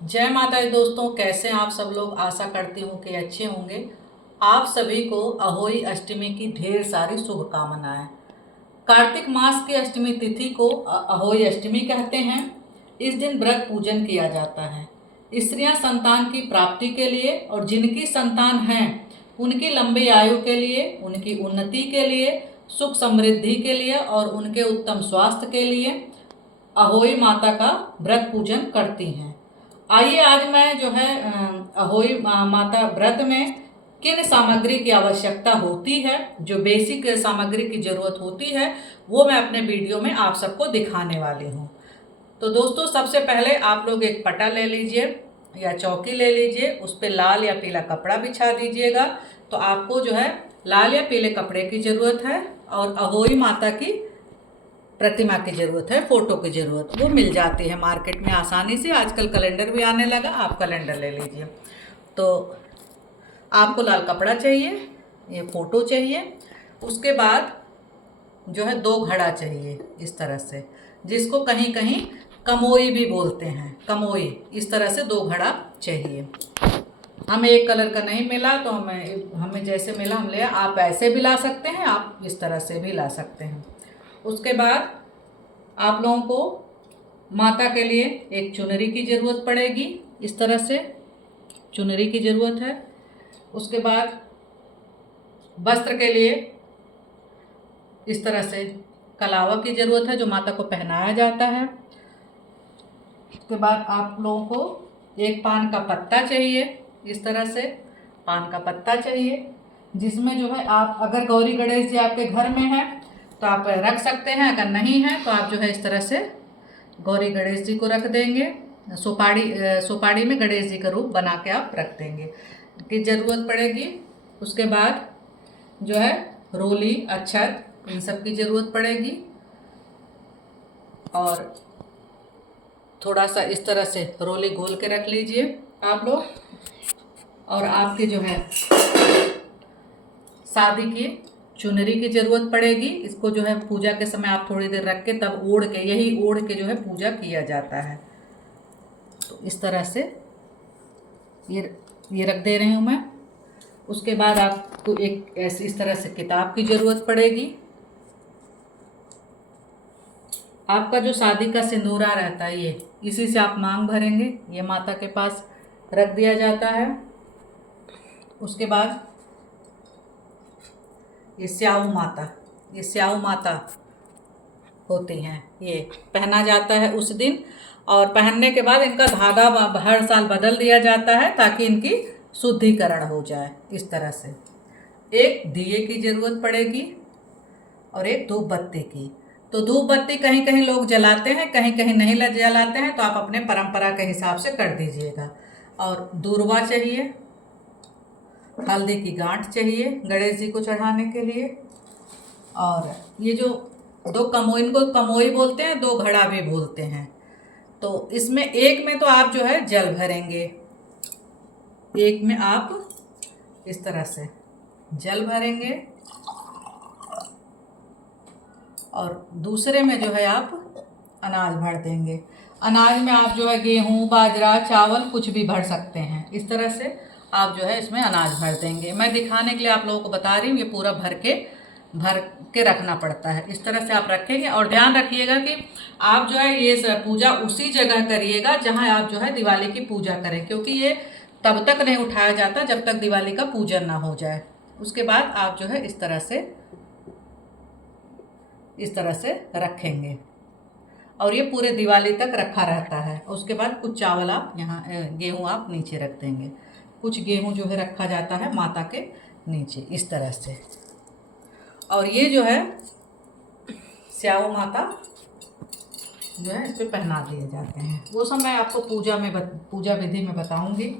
जय माता दी दोस्तों, कैसे हैं आप सब लोग। आशा करती हूँ कि अच्छे होंगे। आप सभी को अहोई अष्टमी की ढेर सारी शुभकामनाएं। कार्तिक मास की अष्टमी तिथि को अहोई अष्टमी कहते हैं। इस दिन व्रत पूजन किया जाता है। स्त्रियां संतान की प्राप्ति के लिए और जिनकी संतान हैं उनकी लंबी आयु के लिए, उनकी उन्नति के लिए, सुख समृद्धि के लिए और उनके उत्तम स्वास्थ्य के लिए अहोई माता का व्रत पूजन करती हैं। आइए आज मैं जो है अहोई माता व्रत में किन सामग्री की आवश्यकता होती है, जो बेसिक सामग्री की ज़रूरत होती है, वो मैं अपने वीडियो में आप सबको दिखाने वाली हूँ। तो दोस्तों, सबसे पहले आप लोग एक पटा ले लीजिए या चौकी ले लीजिए, उस पर लाल या पीला कपड़ा बिछा दीजिएगा। तो आपको जो है लाल या पीले कपड़े की ज़रूरत है और अहोई माता की प्रतिमा की ज़रूरत है, फ़ोटो की ज़रूरत, वो मिल जाती है मार्केट में आसानी से। आजकल कैलेंडर भी आने लगा, आप कैलेंडर ले लीजिए। तो आपको लाल कपड़ा चाहिए, ये फ़ोटो चाहिए। उसके बाद जो है 2 घड़ा चाहिए इस तरह से, जिसको कहीं कहीं कमोई भी बोलते हैं। कमोई, इस तरह से 2 घड़ा चाहिए। हमें एक कलर का नहीं मिला तो हमें जैसे मिला हम ले। आप ऐसे भी ला सकते हैं, आप इस तरह से भी ला सकते हैं। उसके बाद आप लोगों को माता के लिए एक चुनरी की ज़रूरत पड़ेगी। इस तरह से चुनरी की ज़रूरत है। उसके बाद वस्त्र के लिए इस तरह से कलावा की ज़रूरत है, जो माता को पहनाया जाता है। उसके बाद आप लोगों को एक पान का पत्ता चाहिए, इस तरह से पान का पत्ता चाहिए, जिसमें जो है आप अगर गौरी गणेश जी आपके घर में हैं तो आप रख सकते हैं, अगर नहीं है तो आप जो है इस तरह से गौरी गणेश जी को रख देंगे। सुपाड़ी में गणेश जी का रूप बना के आप रख देंगे की ज़रूरत पड़ेगी। उसके बाद जो है रोली, अक्षत, इन सब की ज़रूरत पड़ेगी। और थोड़ा सा इस तरह से रोली घोल के रख लीजिए आप लोग। और आपके जो है शादी की चुनरी की ज़रूरत पड़ेगी। इसको जो है पूजा के समय आप थोड़ी देर रख के तब ओढ़ के, यही ओढ़ के जो है पूजा किया जाता है। तो इस तरह से ये रख दे रही हूँ मैं। उसके बाद आपको एक ऐसी इस तरह से किताब की ज़रूरत पड़ेगी। आपका जो शादी का सिंदूरा रहता है, ये इसी से आप मांग भरेंगे। ये माता के पास रख दिया जाता है। उसके बाद ये स्याऊ माता होती हैं, ये पहना जाता है उस दिन। और पहनने के बाद इनका धागा हर साल बदल दिया जाता है ताकि इनकी शुद्धिकरण हो जाए। इस तरह से एक दिए की ज़रूरत पड़ेगी और एक धूप बत्ती की। तो धूप बत्ती कहीं कहीं लोग जलाते हैं, कहीं कहीं नहीं जलाते हैं, तो आप अपने परंपरा के हिसाब से कर दीजिएगा। और दूर्वा चाहिए, हल्दी की गांठ चाहिए गणेश जी को चढ़ाने के लिए। और ये जो 2 कमोई, इनको कमोई बोलते हैं, 2 घड़ा भी बोलते हैं। तो इसमें एक में तो आप जो है जल भरेंगे, एक में आप इस तरह से जल भरेंगे और दूसरे में जो है आप अनाज भर देंगे। अनाज में आप जो है गेहूँ, बाजरा, चावल कुछ भी भर सकते हैं। इस तरह से आप जो है इसमें अनाज भर देंगे। मैं दिखाने के लिए आप लोगों को बता रही हूँ, ये पूरा भर के रखना पड़ता है। इस तरह से आप रखेंगे। और ध्यान रखिएगा कि आप जो है ये पूजा उसी जगह करिएगा जहाँ आप जो है दिवाली की पूजा करें, क्योंकि ये तब तक नहीं उठाया जाता जब तक दिवाली का पूजन ना हो जाए। उसके बाद आप जो है इस तरह से रखेंगे और ये पूरे दिवाली तक रखा रहता है। उसके बाद कुछ चावल आप यहाँ, गेहूँ आप नीचे रख देंगे। कुछ गेहूँ जो है रखा जाता है माता के नीचे इस तरह से। और ये जो है स्याऊ माता जो है इस पर पहना दिए जाते हैं। वो सब मैं आपको पूजा विधि में बताऊंगी।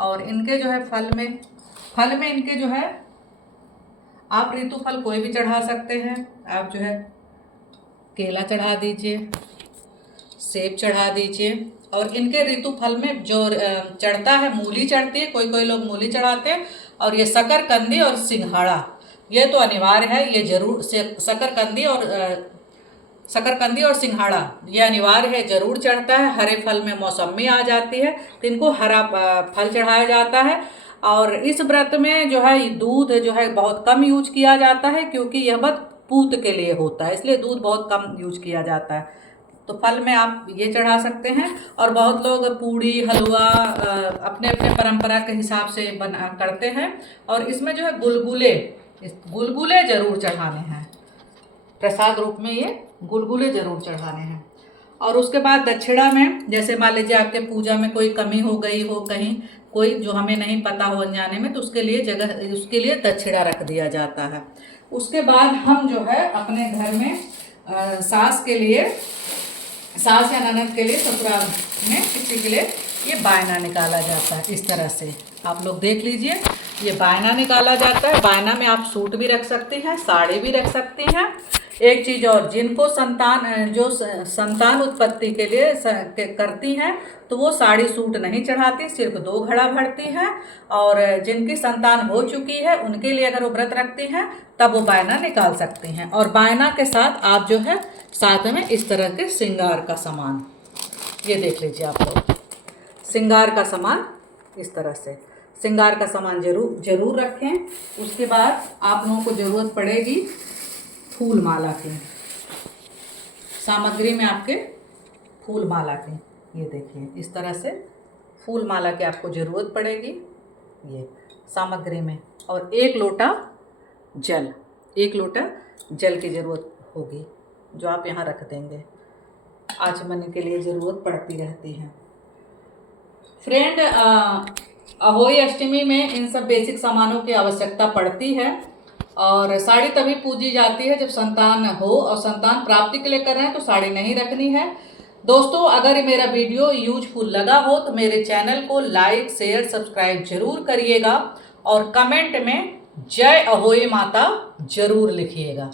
और इनके जो है फल में इनके जो है आप ऋतु फल कोई भी चढ़ा सकते हैं। आप जो है केला चढ़ा दीजिए, सेब चढ़ा दीजिए। और इनके ऋतु फल में जो चढ़ता है, मूली चढ़ती है, कोई लोग मूली चढ़ाते हैं। और ये शकरकंदी और सिंघाड़ा, ये तो अनिवार्य है, ये जरूर शकरकंदी और शकरकंदी और सिंघाड़ा ये अनिवार्य है, जरूर चढ़ता है। हरे फल में मौसमी आ जाती है तो इनको हरा फल चढ़ाया जाता है। और इस व्रत में जो है दूध जो है बहुत कम यूज किया जाता है, क्योंकि यह व्रत पूत के लिए होता है, इसलिए दूध बहुत कम यूज किया जाता है। तो फल में आप ये चढ़ा सकते हैं। और बहुत लोग पूड़ी हलवा अपने अपने परंपरा के हिसाब से बना करते हैं। और इसमें जो है गुलगुले जरूर चढ़ाने हैं, प्रसाद रूप में ये गुलगुले जरूर चढ़ाने हैं। और उसके बाद दक्षिणा में, जैसे मान लीजिए आपके पूजा में कोई कमी हो गई हो, कहीं कोई जो हमें नहीं पता हो अनजाने में, तो उसके लिए दक्षिणा रख दिया जाता है। उसके बाद हम जो है अपने घर में सास या ननद के लिए ससुराल में किसी के लिए ये बायना निकाला जाता है। इस तरह से आप लोग देख लीजिए, ये बायना निकाला जाता है। बायना में आप सूट भी रख सकती हैं, साड़ी भी रख सकती हैं। एक चीज़ और, जिनको संतान उत्पत्ति के लिए करती हैं तो वो साड़ी सूट नहीं चढ़ाती, सिर्फ 2 घड़ा भरती हैं। और जिनकी संतान हो चुकी है उनके लिए अगर वो व्रत रखती हैं तब वो बायना निकाल सकती हैं। और बायना के साथ आप जो है साथ में इस तरह के श्रृंगार का सामान, ये देख लीजिए आप लोग, श्रृंगार का सामान इस तरह से श्रृंगार का सामान जरूर रखें। उसके बाद आप लोगों को ज़रूरत पड़ेगी फूल माला की, सामग्री में आपके फूल माला की, ये देखिए इस तरह से फूल माला की आपको ज़रूरत पड़ेगी ये सामग्री में। और 1 लोटा जल की ज़रूरत होगी, जो आप यहाँ रख देंगे, आचमन के लिए ज़रूरत पड़ती रहती है। फ्रेंड, अहोई अष्टमी में इन सब बेसिक सामानों की आवश्यकता पड़ती है। और साड़ी तभी पूजी जाती है जब संतान हो, और संतान प्राप्ति के लिए कर रहे हैं तो साड़ी नहीं रखनी है। दोस्तों, अगर मेरा वीडियो यूजफुल लगा हो तो मेरे चैनल को लाइक शेयर सब्सक्राइब जरूर करिएगा। और कमेंट में जय अहोई माता जरूर लिखिएगा।